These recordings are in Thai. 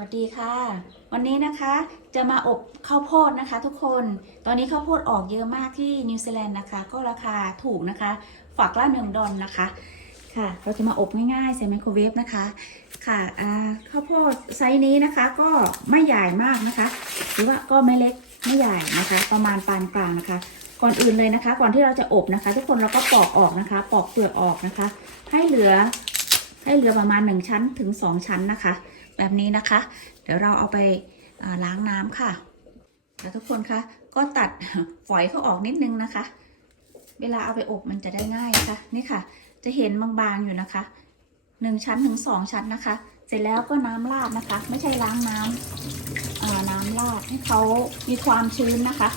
วัสดีค่ะ วันนี้นะคะจะมาอบข้าวโพดนะคะ ทุกคนตอนนี้ข้าวโพดออกเยอะมากที่นิวซีแลนด์นะคะ ก็ราคาถูกนะคะ ฝักละหนึ่งดอลนะคะ ค่ะ เราจะมาอบง่ายๆใส่ไมโครเวฟนะคะ ค่ะอ่าข้าวโพดไซส์นี้นะคะ ก็ไม่ใหญ่มากนะคะ หรือว่าก็ไม่เล็กไม่ใหญ่นะคะ ประมาณปานกลางนะคะ ก่อนอื่นเลยนะคะ ก่อนที่เราจะอบนะคะ ทุกคนเราก็ปอกออกนะคะ ปอกเปลือกออกนะคะ ให้เหลือ ให้เหลือประมาณ 1 ชั้นถึง 2 ชั้นนะคะ แบบนี้นะคะ เดี๋ยวเราเอาไปาล้างน้ำค่ะแล้วทุกคนคะก็ตัดฝอยเขาออกนิดนึงนะคะ เวลาเอาไปอบมันจะได้ง่ายนะคะนี่ค่ะ จะเห็นบางๆอยู่นะคะ1ชั้นถึง2ชั้นนะคะ เสร็จแล้วก็น้ำราดนะคะ ไม่ใช่ล้างน้ำอ่าน้ำราดให้เขามีความชื้นนะคะ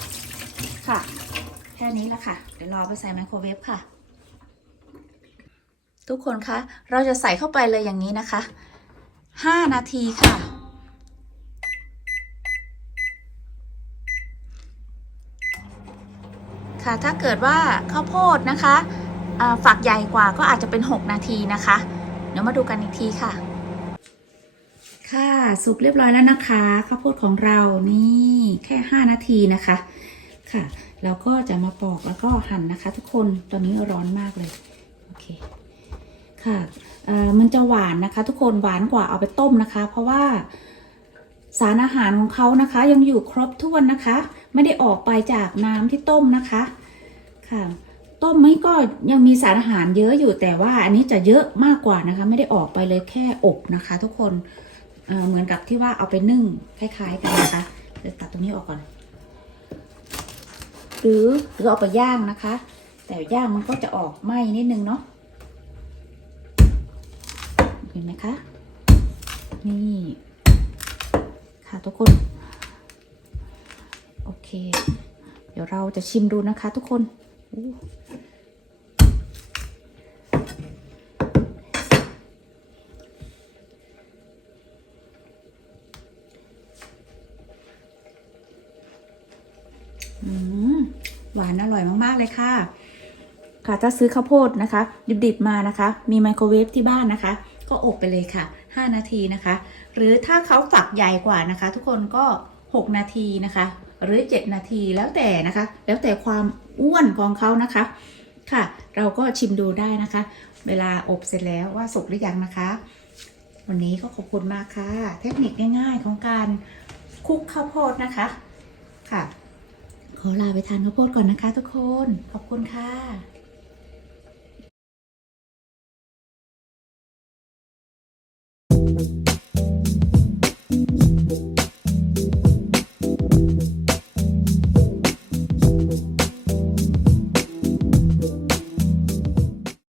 ค่ะ แค่นี้ละค่ะ เดี๋ยวรอไปใส่ไมโครเวฟค่ะ ทุกคนคะ เราจะใส่เข้าไปเลยอย่างนี้นะคะ 5 นาทีค่ะ ค่ะถ้าเกิดว่าข้าวโพดนะคะฝักใหญ่กว่าก็อาจจะเป็น 6 นาทีนะคะ เดี๋ยวมาดูกันอีกทีค่ะ ค่ะสุกเรียบร้อยแล้วนะคะข้าวโพดของเรานี่แค่ 5 นาทีนะคะค่ะเราก็จะมาปอกแล้วก็หั่นนะคะ ทุกคนตอนนี้ร้อนมากเลย โอเค ค่ะมันจะหวานนะคะ ทุกคนหวานกว่าเอาไปต้มนะคะ เพราะว่าสารอาหารของเขานะคะ ยังอยู่ครบถ้วนนะคะ ไม่ได้ออกไปจากน้ำที่ต้มนะคะค่ะ ต้มไม่ก็ยังมีสารอาหารเยอะอยู่แต่ว่าอันนี้จะเยอะมากกว่านะคะ ไม่ได้ออกไปเลยแค่อบนะคะ ทุกคนเเหมือนกับที่ว่าเอาไปนึ่งคล้ายๆ กันนะคะเดี๋ยวตัดตรงนี้ออกก่อน หรือหรือเอาไปย่างนะคะ แต่ย่างมันก็จะออกไหม้นิดนึงเนาะ เห็นไหมคะ นี่ค่ะทุกคน โอเค เดี๋ยวเราจะชิมดูนะคะทุกคนหวานอร่อยมาก ๆ เลยค่ะ ค่ะ ถ้าซื้อข้าวโพดนะคะ ดิบ ๆ มานะคะ มีไมโครเวฟที่บ้านนะคะ ก็อบไปเลยค่ะ 5 นาทีนะคะ หรือถ้าเขาฝักใหญ่กว่านะคะ ทุกคนก็ 6 นาทีนะคะ หรือ 7 นาทีแล้วแต่นะคะ แล้วแต่ความอ้วนของเขานะคะค่ะ เราก็ชิมดูได้นะคะ เวลาอบเสร็จแล้วว่าสุกหรือยังนะคะ วันนี้ก็ขอบคุณมากค่ะ เทคนิคง่ายๆของการคลุกข้าวโพดนะคะค่ะ ขอลาไปทานข้าวโพดก่อนนะคะ ทุกคนขอบคุณค่ะ